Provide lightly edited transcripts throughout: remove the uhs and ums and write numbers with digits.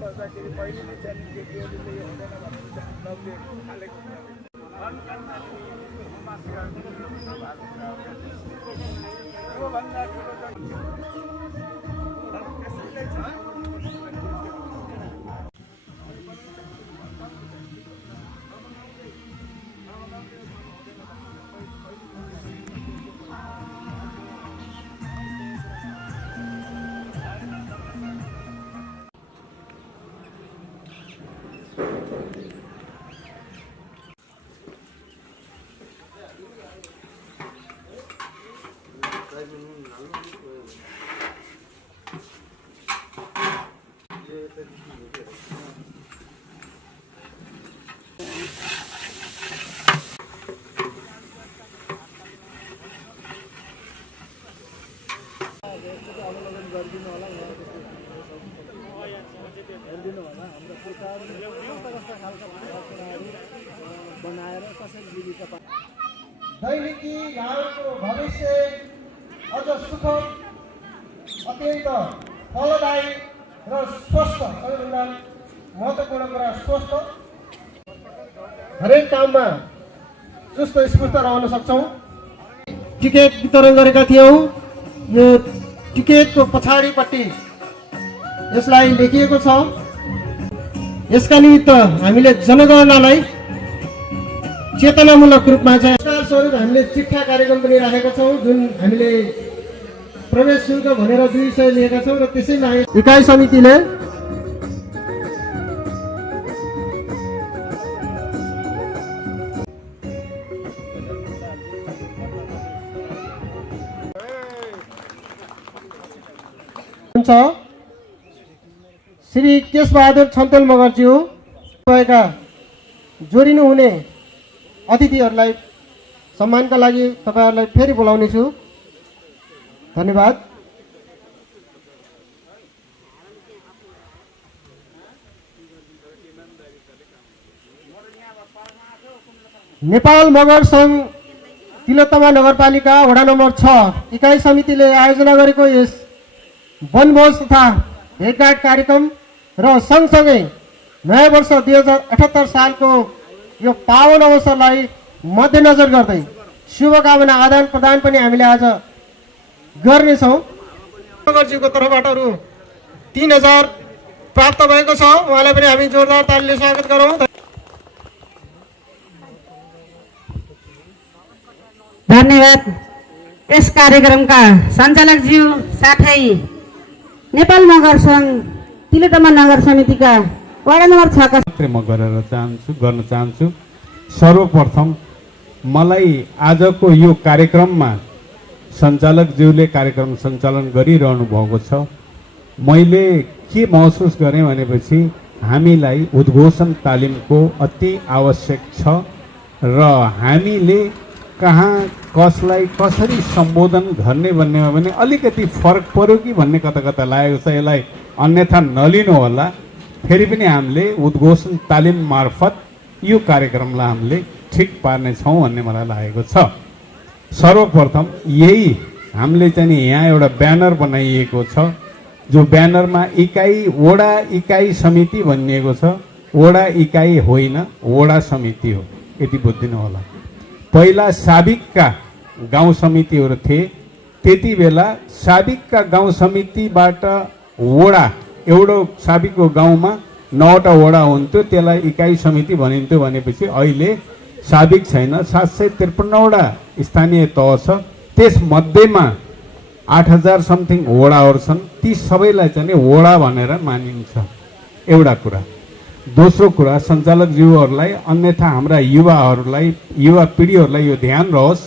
बस्दाखेरि पहिले नै चाहिँ केटीहरूले यो हुँदैन भनेर लग्ने थालेको योभन्दा ठुलो कसैले छ दैनिकी यहाँको भविष्य अझ सुखद अत्यन्त फलदायी र स्वस्थ सबैभन्दा महत्त्वपूर्ण कुरा स्वस्थ हरेक काममा चुस्त स्फूर्त रहन सक्छौँ। टिकट वितरण गरेका थियौँ। यो टिकटको पछाडिपट्टि यसलाई लेखिएको छ। यसका निमित्त हामीले जनगणनालाई चेतनामूलक रूपमा चाहिँ स्वरूप हामीले चिट्ठा कार्यक्रम पनि राखेका छौँ, जुन हामीले प्रवेश शुल्क भनेर 200 लिएका छौँ र त्यसैमा इकाइ समितिले हुन्छ। श्री केशबहादुर छन्तोल मगरज्यू भएका जोडिनु हुने अतिथिहरूलाई सम्मानका लागि तपाईहरुलाई फेरि बोलाउने छु। धन्यवाद। नेपाल मगर संघ तिलोत्तमा नगरपालिका वडा नम्बर 6 इकाइ समितिले आयोजना गरेको यस वनभोज तथा भेटघाट कार्यक्रम र सँगसँगै नयाँ वर्ष 2078 सालको यो पावन अवसरलाई मध्यनजर गर्दै शुभकामना आदान प्रदान पनि हामीले आज गर्नेछौँ। मगरज्यूको तर्फबाट रु 3000 प्राप्त भएको छ। उहाँलाई पनि हामी जोरदार तालीले स्वागत गरौँ। धन्यवाद। यस कार्यक्रमका सञ्चालकज्यू साथै नेपाल मगर संघ तिलोत्तमा नगर समितिका वडा नम्बर 6 का म गर्न चाहन्छु। सर्वप्रथम मलाई आजको यो कार्यक्रममा सञ्चालकज्यूले कार्यक्रम सञ्चालन गरिरहनु भएको छ। मैले के महसुस गरेँ भनेपछि हामीलाई उद्घोषण तालिमको अति आवश्यक छ र हामीले कहाँ कसलाई कसरी सम्बोधन गर्ने भन्नेमा पनि अलिकति फरक पर्यो कि भन्ने कता कता लागेको छ। यसलाई अन्यथा नलिनु होला। फेरि पनि हामीले उद्घोषण तालिम मार्फत यो कार्यक्रमलाई हामीले ठिक पार्नेछौँ भन्ने मलाई लागेको छ। सर्वप्रथम यही हामीले चाहिँ यहाँ एउटा ब्यानर बनाइएको छ, जो ब्यानरमा वडा इकाइ समिति भनिएको छ। वडा इकाइ होइन, वडा समिति हो, यति बुझ्दिनु होला। पहिला साबिकका गाउँ समितिहरू थिए, त्यति बेला साबिकका गाउँ समितिबाट वडा एउटा साबिकको गाउँमा 9वटा वडा हुन्थ्यो, त्यसलाई इकाइ समिति भनिन्थ्यो। भनेपछि अहिले साबिक छैन, 753वटा स्थानीय तह छ। त्यसमध्येमा 8000 समथिङ वडाहरू छन्। ती सबैलाई चाहिँ वडा भनेर मानिन्छ। एउटा कुरा। दोस्रो कुरा, सञ्चालकज्यूहरूलाई अन्यथा हाम्रा युवा पिँढीहरूलाई यो ध्यान रहोस्,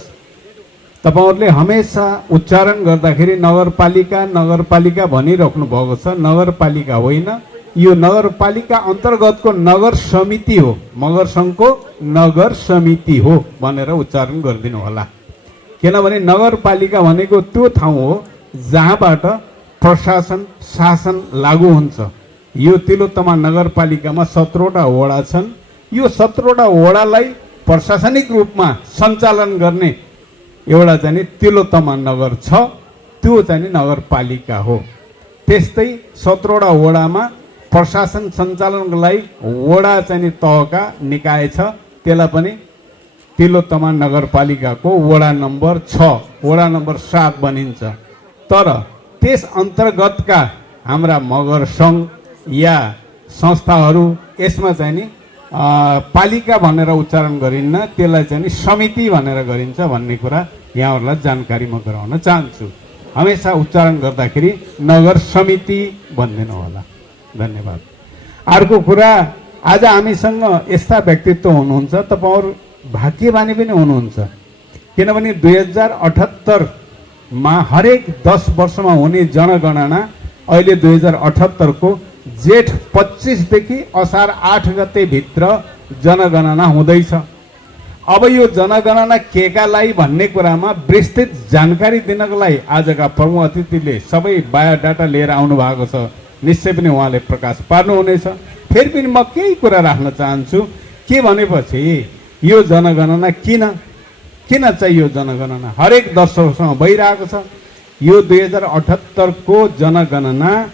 तपाईहरुले हमेशा उच्चारण गर्दाखेरि नगरपालिका भनिराख्नु भएको छ। नगरपालिका होइन, यो नगरपालिका अन्तर्गतको नगर समिति हो, मगर संघको नगर समिति हो भनेर उच्चारण गरिदिनु होला। किनभने नगरपालिका भनेको त्यो ठाउँ हो जहाँबाट प्रशासन शासन लागू हुन्छ। यो तिलोत्तमा नगरपालिकामा 17वटा वडा छन्। यो 17वटा वडालाई प्रशासनिक रूपमा सञ्चालन गर्ने एउटा चाहिँ तिलोत्तमा नगर छ, त्यो चाहिँ नगरपालिका हो। त्यस्तै 17वटा वडामा प्रशासन सञ्चालनको लागि वडा चाहिँ तहका निकाय छ, त्यसलाई पनि तिलोत्तमा नगरपालिकाको वडा नम्बर 6, वडा नम्बर 7 बनिन्छ। तर त्यस अन्तर्गतका हाम्रा मगर सङ्घ या संस्थाहरू यसमा चाहिँ नि पालिका भनेर उच्चारण गरिन्न, त्यसलाई चाहिँ नि समिति भनेर गरिन्छ भन्ने कुरा यहाँहरूलाई जानकारी म गराउन चाहन्छु। हमेसा उच्चारण गर्दाखेरि नगर समिति भन्दिनु होला। धन्यवाद। अर्को कुरा, आज हामीसँग यस्ता व्यक्तित्व हुनुहुन्छ, तपाईँहरू भाग्यमानी पनि हुनुहुन्छ, किनभने 2078 मा हरेक 10 वर्षमा हुने जनगणना अहिले 2078 को जेठ 25 देखि असार 8 गते भित्र जनगणना हुँदैछ। अब यो जनगणना केका लागि भन्ने कुरामा विस्तृत जानकारी दिनको लागि आजका प्रमुख अतिथिले सबै बायोडाटा लिएर आउनु भएको छ। निश्चय पनि उहाँले प्रकाश पार्नुहुनेछ। फेरि पनि म केही कुरा राख्न चाहन्छु, के भनेपछि यो जनगणना किन चाहिँ यो जनगणना हरेक 10 वर्षमा भइरहेको छ। यो 2078 को जनगणना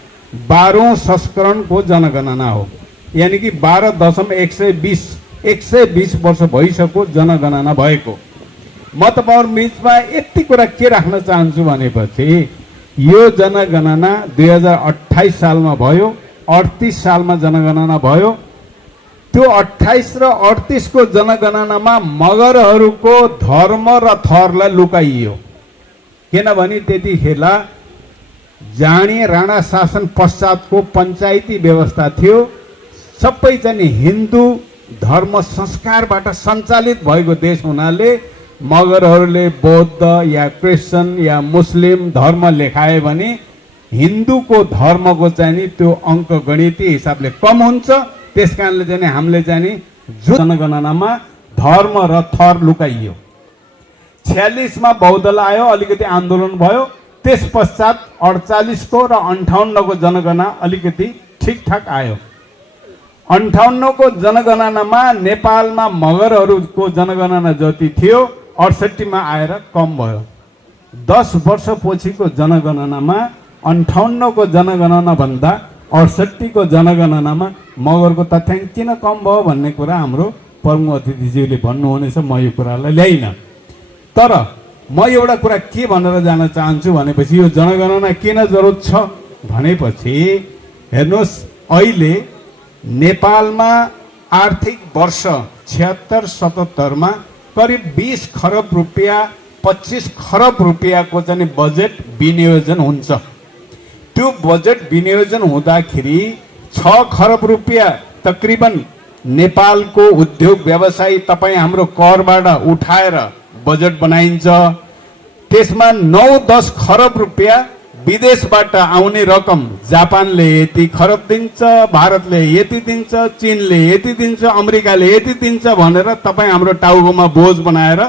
12औं संस्करणको जनगणना हो, यानि कि 12.120 वर्ष भइसक्यो जनगणना भएको। म तपाईँहरू बिचमा यति कुरा के राख्न चाहन्छु भनेपछि यो जनगणना 2028 सालमा भयो, 38 सालमा जनगणना भयो। त्यो 28 र 38 को जनगणनामा मगरहरूको धर्म र थरलाई लुकाइयो, किनभने त्यतिखेर जाने राणा शासन पश्चातको पञ्चायती व्यवस्था थियो। सबै चाहिँ हिन्दू धर्म संस्कारबाट सञ्चालित भएको देश हुनाले मगरहरूले बौद्ध या क्रिस्चियन या मुस्लिम धर्म लेखाए भने हिन्दूको धर्मको चाहिँ त्यो अङ्क गणितीय हिसाबले कम हुन्छ। त्यस कारणले चाहिँ हामीले चाहिँ जनगणनामा धर्म र थर लुकाइयो। 46 मा बौद्धलाई आयो, अलिकति आन्दोलन भयो। त्यस पश्चात 48 को र 58 को जनगणना अलिकति ठिकठाक आयो। 58 को जनगणनामा नेपालमा मगरहरूको जनगणना जति थियो 68 मा आएर कम भयो। 10 वर्षपछिको जनगणनामा 58 को जनगणना भन्दा 68 को जनगणनामा मगरको तथ्याङ्क किन कम भयो भन्ने कुरा हाम्रो प्रमुख अतिथिज्यूले भन्नुहुनेछ। म यो कुरालाई ल्याइन। तर म एउटा कुरा के भनेर जान चाहन्छु भनेपछि यो जनगणना किन जरुरत छ भनेपछि हेर्नुहोस्, अहिले नेपालमा आर्थिक वर्ष 76-77 मा करिब 20 खरब रुपियाँ 25 खरब रुपियाँको चाहिँ बजेट विनियोजन हुन्छ। त्यो बजेट विनियोजन हुँदाखेरि 6 खरब रुपियाँ तकरिबन नेपालको उद्योग व्यवसाय तपाईँ हाम्रो करबाट उठाएर बजेट बनाइन्छ। त्यसमा 9-10 खरब रुपियाँ विदेशबाट आउने रकम जापानले यति खरब दिन्छ, भारतले यति दिन्छ, चीनले यति दिन्छ, अमेरिकाले यति दिन्छ भनेर तपाईँ हाम्रो टाउकोमा बोझ बनाएर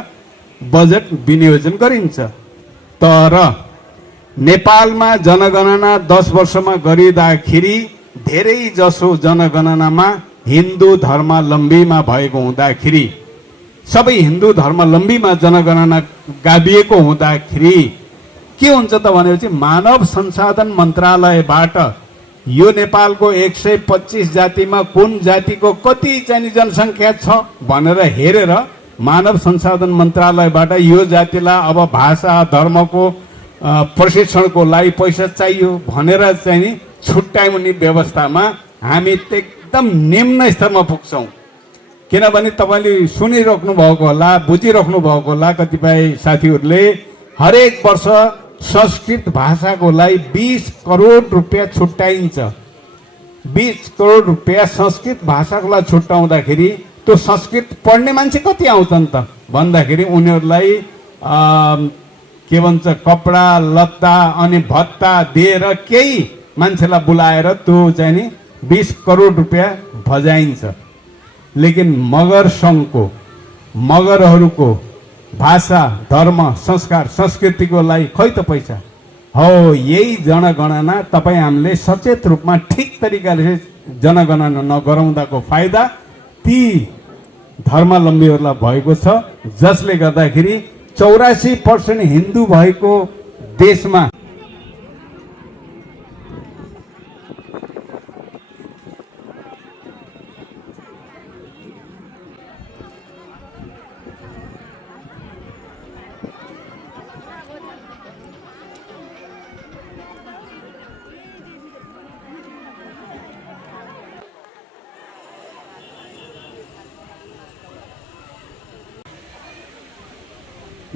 बजेट विनियोजन गरिन्छ। तर नेपालमा जनगणना 10 वर्षमा गरिँदाखेरि धेरै जसो जनगणनामा हिन्दू धर्मावलम्बीमा भएको हुँदाखेरि, सबै हिन्दू धर्मावलम्बीमा जनगणना गाभिएको हुँदाखेरि के हुन्छ त भनेपछि मानव संसाधन मन्त्रालयबाट यो नेपालको 125 जातिमा कुन जातिको कति चाहिँ जनसङ्ख्या छ भनेर हेरेर मानव संसाधन मन्त्रालयबाट यो जातिलाई अब भाषा धर्मको प्रशिक्षणको लागि पैसा चाहियो भनेर चाहिँ छुट्याउने व्यवस्थामा हामी एकदम निम्न स्तरमा पुग्छौँ। किनभने तपाईँले सुनिराख्नु भएको होला, बुझिराख्नु भएको होला, कतिपय साथीहरूले हरेक वर्ष संस्कृत भाषाको लागि 20 करोड रुपियाँ छुट्याइन्छ। 20 करोड रुपियाँ संस्कृत भाषाको लागि छुट्याउँदाखेरि त्यो संस्कृत पढ्ने मान्छे कति आउँछन् त भन्दाखेरि उनीहरूलाई के भन्छ कपडा लत्ता अनि भत्ता दिएर केही मान्छेलाई बोलाएर त्यो चाहिँ नि 20 करोड रुपियाँ भजाइन्छ। लेकिन मगर सङ्घको मगरहरूको भाषा धर्म संस्कार संस्कृतिको लागि खै त पैसा हो। यही जनगणना तपाईँ हामीले सचेत रूपमा ठिक तरिकाले जनगणना नगराउँदाको फाइदा ती धर्मावलम्बीहरूलाई भएको छ, जसले गर्दाखेरि 84% हिन्दू भएको देशमा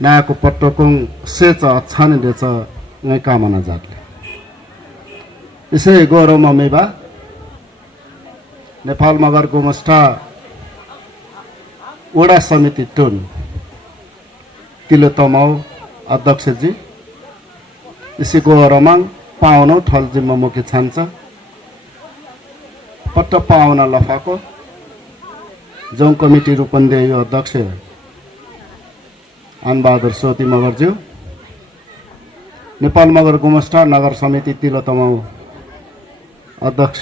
नाको पट्टकुङ सेच छानिदेछ नै कामना जातले यसै गौरव ममेबा नेपाल मगर गुमस्टा वडा समिति टुन तिलोतमाउ अध्यक्षजी यसै गौरवमाङ पाउनौ ठल जिम्मा मुखी छान्छ पट्ट पाउन लफाको जौं कमिटी रूपन्देही अध्यक्ष आनबहादुर सोती मगरज्यू नेपाल मगर गुमस्टा नगर समिति तिलोतमाउ अध्यक्ष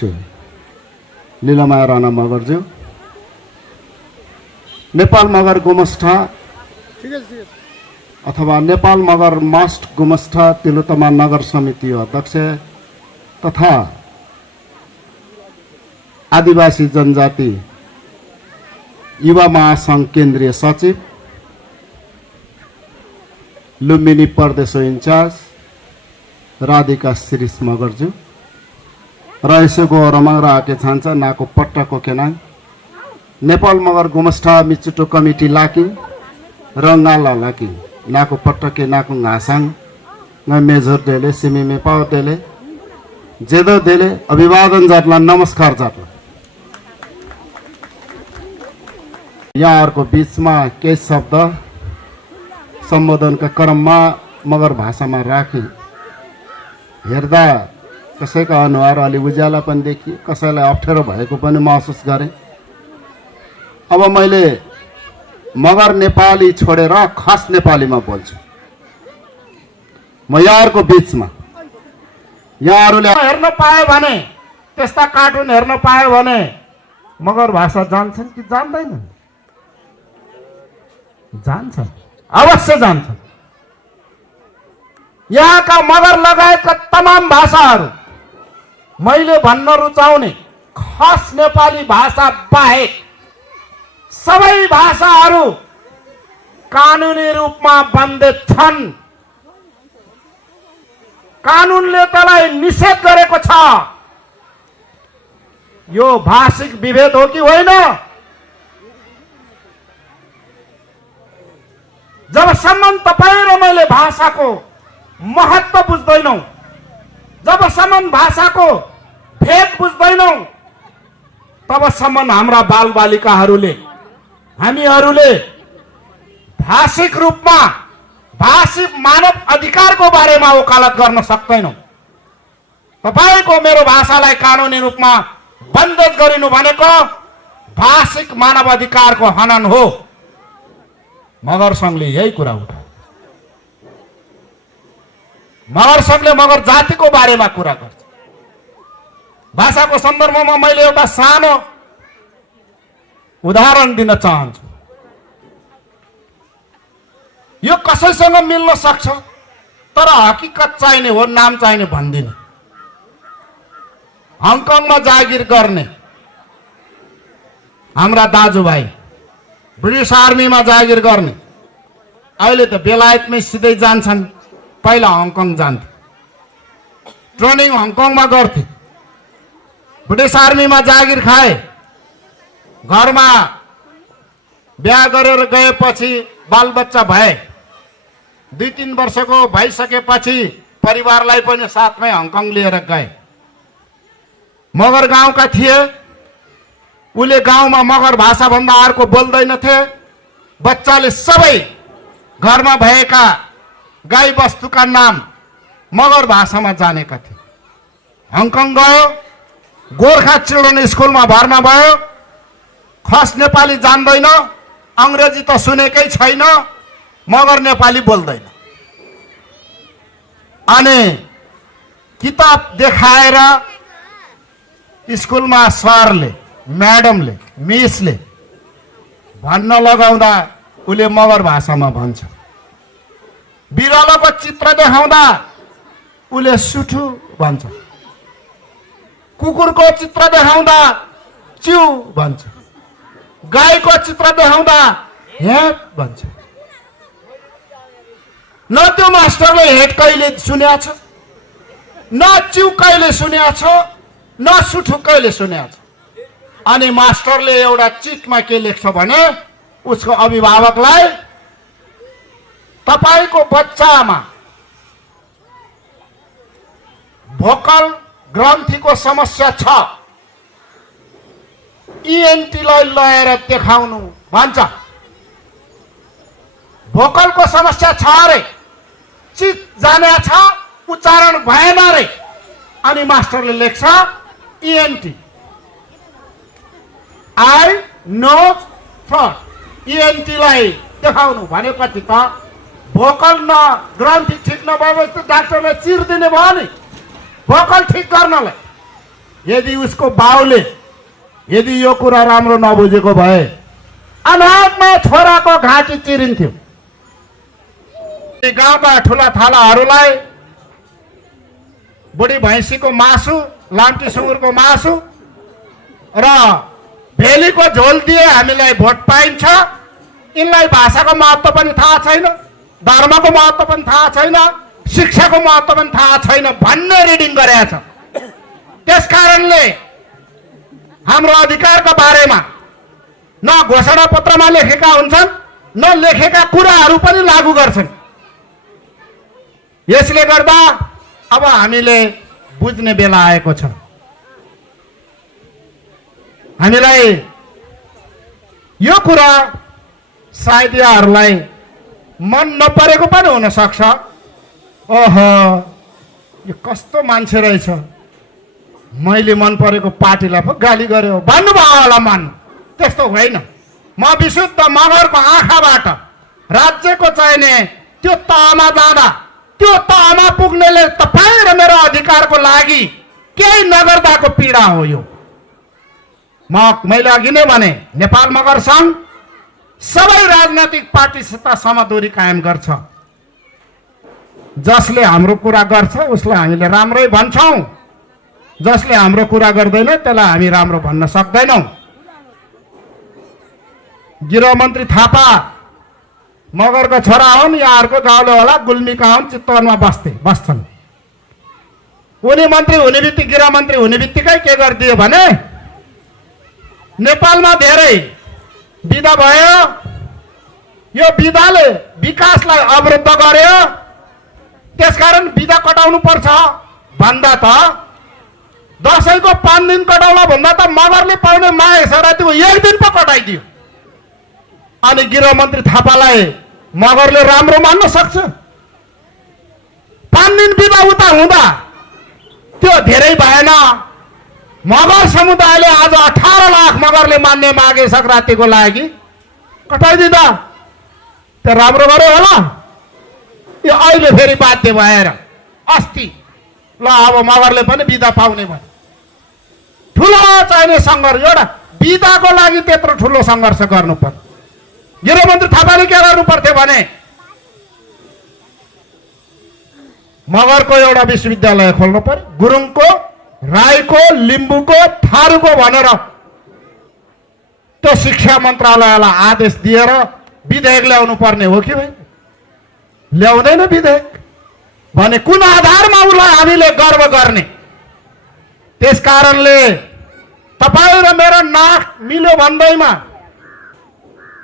लीलामाया राणा मगरज्यू नेपाल मगर गुमस्टा अथवा नेपाल मगर मास्ट गुमस्टा तिलोतमा नगर समिति अध्यक्ष तथा आदिवासी जनजाति युवा महासंघ केन्द्रीय सचिव लुम्बिनी प्रदेश इन्चार्ज राधिका शिरीष मगरज्यू र यसो गौरवमा राके छान्छ नाको पट्टाको केनाङ नेपाल मगर गुमस्टा मिचुटो कमिटी लाकी रंगाला लाकी नाको पट्टके नाको घासाङ न मेजर देले सिमिमे पाउ देले जेदो देले अभिवादन जातला नमस्कार जातला यहाँहरुको बीचमा केही शब्द सम्बोधनका क्रममा मगर भाषामा राखी हेर्दा कसैका अनुहार अलि उज्याला पनि देखिए कसैलाई अप्ठ्यारो भएको पनि महसुस गरे अब मैले मगर नेपाली छोडेर खास नेपालीमा बोल्छु म यहाँहरुको बीचमा यहाँहरुले हेर्न पाए भने त्यस्ता कार्टुन हेर्न पाए भने मगर भाषा जान्छन् कि जान्दैनन् जान्छन् अवश्य जान्छन् यहाँका मगर लगायतका तमाम भाषाहरू मैले भन्न रुचाउने खास नेपाली भाषा बाहेक सबै भाषाहरू कानुनी रूपमा बन्द छन् कानुनले त्यसलाई निषेध गरेको छ यो भाषिक विभेद हो कि होइन जबसम्म तपाईं र मैले भाषाको महत्त्व बुझ्दैनौं जबसम्म भाषाको भेद बुझ्दैनौं तबसम्म हाम्रा बालबालिकाहरूले हामीहरूले भाषिक रूपमा भाषिक मानव अधिकारको बारेमा वकालत गर्न सक्दैनौं तपाईको मेरो भाषालाई कानुनी रूपमा बन्देज गरिनु भनेको भाषिक मानव अधिकारको हनन हो मगर संघले यही कुरा उठायो मगर संघले मगर जातिको बारेमा कुरा गर्छ भाषाको सन्दर्भमा मैले एउटा सानो उदाहरण दिन चाहन्छु यो कसैसँग मिल्न सक्छ तर हकीकत चाहिने हो नाम चाहिने भन्दिने हङकङमा जागिर गर्ने हाम्रा दाजुभाइ ब्रिटिश आर्मीमा जागिर गर्ने अहिले त बेलायतमै सिधै जान्छन् पहिला हङकङ जान्थे ट्रेनिङ हङकङमा गर्थे ब्रिटिश आर्मीमा जागिर खाए घरमा बिहा गरेर गएपछि बालबच्चा भए 2-3 वर्षको भइसकेपछि परिवारलाई पनि साथमै हङकङ लिएर गए मगर गाउँका थिए उले गाउँमा मगर भाषा भन्दा अर्को बोल्दैनथे बच्चाले सबै घरमा भएका गाई वस्तुका नाम मगर भाषामा जानेका थिए हङकङ गयो गोर्खा चिल्ड्रन स्कुलमा भर्ना भयो खास नेपाली जान्दैन अंग्रेजी त सुनेकै छैन मगर नेपाली बोल्दैन अनि किताब देखाएर स्कुलमा सरले म्याडमले मिसले भन्न लगाउँदा उले मगर भाषामा भन्छ बिरालोको चित्र देखाउँदा उले सुठु भन्छ कुकुरको चित्र देखाउँदा च्यू भन्छ गाईको चित्र देखाउँदा हेट भन्छ न त्यो मास्टरले हेट कहिले सुनेको छ न च्यू कहिले सुनेको छ न सुठु कहिले सुनेको छ अनि मास्टरले एउटा चिटमा के लेख्छ भने उसको अभिभावकलाई तपाईको बच्चामा भोकल ग्रन्थीको समस्या छ, इएनटीलाई लिएर देखाउनु भन्छ। भोकलको समस्या छ रे, चित जाने छ, उच्चारण भएन रे, अनि मास्टरले लेख्छ इएनटी, आई नो फ्रड। इएनटीलाई देखाउनु भनेपछि त भोकल न ग्रन्थी ठिक नभएपछि त डाक्टरले चिर्दिने भयो नि भोकल ठिक गर्नलाई। यदि उसको बाउले यदि यो कुरा राम्रो नबुझेको भए अनाथमा छोराको घाँटी चिरिन्थ्यो। गाउँका ठुला थालाहरूलाई बुढी भैँसीको मासु, लाम्टी सुँगुरको मासु र भेलीको झोल दिए हामीलाई भोट पाइन्छ। यिनलाई भाषाको महत्त्व पनि थाहा छैन, धर्मको महत्त्व पनि थाहा छैन, शिक्षाको महत्त्व पनि थाहा छैन भन्ने रिडिङ गरेका छ। त्यसकारणले हाम्रो अधिकारका बारेमा न घोषणा पत्रमा लेखेका हुन्छन्, न लेखेका कुराहरू पनि लागू गर्छन्। यसले गर्दा अब हामीले बुझ्ने बेला आएको छ। हामीलाई यो कुरा सायद यहाँहरूलाई मन नपरेको पनि हुन सक्छ। ओहो, यो कस्तो मान्छे रहेछ, मैले मन परेको पार्टीलाई पो गाली गर्यो भन्नुभयो होला मन। त्यस्तो होइन। म विशुद्ध मगरको आँखाबाट राज्यको चाहिने त्यो तहमा जाँदा त्यो तहमा पुग्नेले तपाईँ र मेरो अधिकारको लागि केही नगर्दाको पीडा हो यो। मैले अघि नै भने नेपाल मगर सङ्घ सबै राजनैतिक पार्टीसित समदूरी कायम गर्छ। जसले हाम्रो कुरा गर्छ उसलाई हामीले राम्रै भन्छौँ, जसले हाम्रो कुरा गर्दैन त्यसलाई हामी राम्रो भन्न सक्दैनौँ। गृहमन्त्री थापा मगरको छोरा हुन्, यहाँहरूको गाउँले होला, गुल्मीका हुन्, चितवनमा बस्छन्। उनी मन्त्री हुने बित्तिकै, गृहमन्त्री हुने बित्तिकै के गरिदियो भने नेपालमा धेरै बिदा भयो। यो बिदाले विकासलाई अवरुद्ध गर्यो। त्यसकारण बिदा कटाउनु पर्छ भन्दा त दसैँको 5 दिन कटाउला भन्दा त मगरले पाउने माया सरातीको 1 दिन पो कटाइदियो। अनि गृहमन्त्री थापालाई मगरले राम्रो मान्न सक्छ? 5 दिन बिदा उता हुँदा त्यो धेरै भएन। मगर समुदायले आज 18 लाख मगरले मान्ने मागे सङ्क्रान्तिको लागि कटाइदिँदा त्यो राम्रो गर्यो होला? यो अहिले फेरि बाध्य भएर अस्ति ल अब मगरले पनि बिदा पाउने भयो। ठुलो चाहिने सङ्घर्ष, एउटा बिदाको लागि त्यत्रो ठुलो सङ्घर्ष गर्नु पर्यो। गृहमन्त्री थापाले के गर्नु पर्थ्यो भने मगरको एउटा विश्वविद्यालय खोल्नु पर्यो, गुरुङको, राईको, लिम्बूको, थारूको भनेर त्यो शिक्षा मन्त्रालयलाई आदेश दिएर विधेयक ल्याउनु पर्ने हो कि भाइ? ल्याउँदैन विधेयक भने कुन आधारमा उसलाई हामीले गर्व गर्ने? त्यसकारणले तपाईँ र मेरो नाक मिल्यो भन्दैमा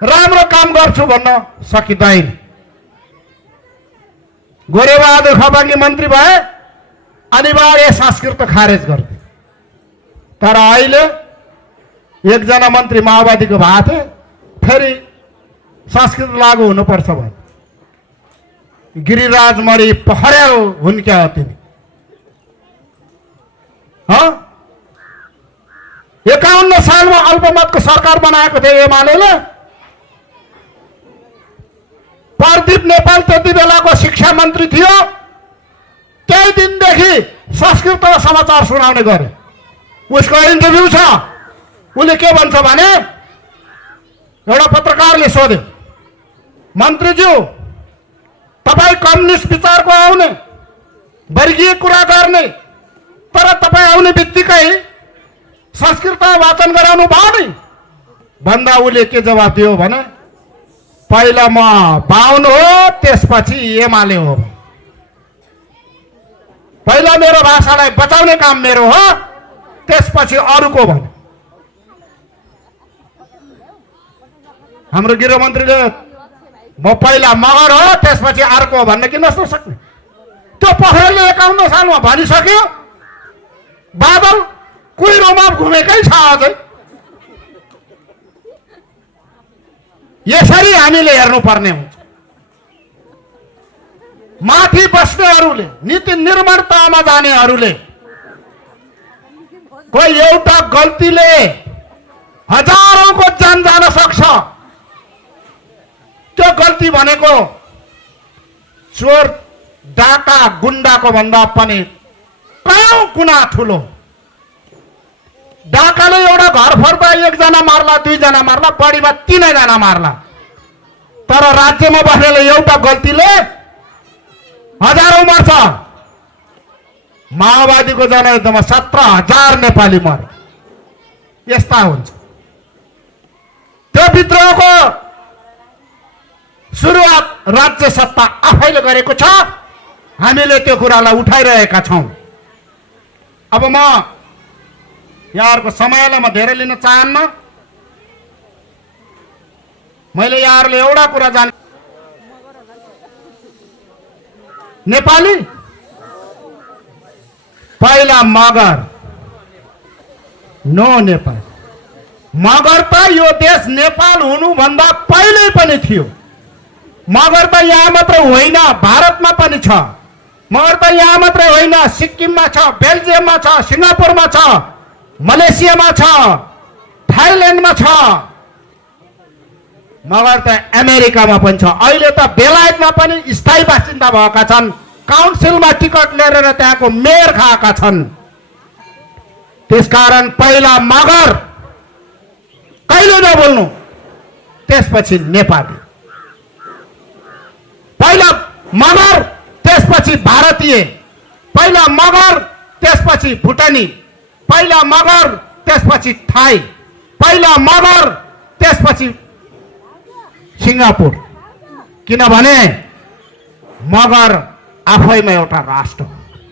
राम्रो काम गर्छु भन्न सकिँदैन। गोरेबहादुर खपाङ्गी मन्त्री भए अनिवार्य संस्कृत खारेज गर्थे, तर अहिले एकजना मन्त्री माओवादीको भएको थिए, फेरि संस्कृत लागू हुनुपर्छ भने गिरिराज मणि पहरेल हुन् क्या तिमी? 51 सालमा अल्पमतको सरकार बनाएको थियो एमाले। प्रदीप नेपाल त्यति बेलाको शिक्षा मन्त्री थियो। त्यही दिनदेखि संस्कृतमा समाचार सुनाउने गरे। उसको इन्टरभ्यू छ। उसले के भन्छ भने एउटा पत्रकारले सोध्यो, मन्त्रीज्यू तपाईँ कम्युनिस्ट विचारको आउने, वर्गीय कुरा गर्ने, तर तपाईँ आउने बित्तिकै संस्कृत वाचन गराउनु भयो नि भन्दा उसले के जवाब दियो भने पहिला म बाहुन हो, त्यसपछि एमाले हो। पहिला मेरो भाषालाई बचाउने काम मेरो हो, त्यसपछि अरूको भन्यो। हाम्रो गृहमन्त्रीले म पहिला मगर हो त्यसपछि अर्को हो भन्ने किन नसोच्न सक्ने? त्यो पोखरेलले 51 सालमा भनिसक्यो। बादल कुहिरोमा घुमेकै छ अझै। यसरी हामीले हेर्नुपर्ने हुन्छ। माथि बस्नेहरूले, नीति निर्माण तहमा जानेहरूले कोही एउटा गल्तीले हजारौंको जान जान सक्छ। त्यो गल्ती भनेको चोर डाका गुण्डाको भन्दा पनि कयौं गुना ठुलो। डाकाले एउटा घर फर्दा 1 जना मार्ला, 2 जना मार्ला, बढीमा 3 जना मार्ला। तर राज्यमा बस्नेले एउटा गल्तीले हजारौं मार्छ। माओवादीको जनयुद्धमा 17,000 नेपाली मरे। यस्ता हुन्छ। त्यो विद्रोहको सुरुवात राज्य सत्ता आफैले गरेको छ। हामीले त्यो कुरालाई उठाइरहेका छौं। अब म यहाँहरुको समयलाई म धेरै लिन चाहन्न। मैले यहाँहरुले एउटा कुरा जाने, नेपाली पहिला मगर, नो नेपाल। मगर त यो देश नेपाल हुनु भन्दा पहिले पनि थियो। मगर त यहाँ मात्र होइन, भारतमा पनि छ। मगर त यहाँ मात्र होइन, सिक्किममा छ, बेल्जियममा छ, सिङ्गापुरमा छ, मलेसियामा छ, थाइल्यान्डमा छ। मगर त अमेरिकामा पनि छ। अहिले त बेलायतमा पनि स्थायी बासिन्दा भएका छन्। काउन्सिलमा टिकट लिएर त्यहाँको मेयर खाएका छन्। त्यसकारण पहिला मगर, कहिले नबोल्नु, त्यसपछि नेपाली। पहिला मगर, त्यसपछि भारतीय। पहिला मगर, त्यसपछि भुटानी। पहिला मगर, त्यसपछि थाई। पहिला मगर, त्यसपछि सिङ्गापुर। किनभने मगर आफैमा एउटा राष्ट्र हो।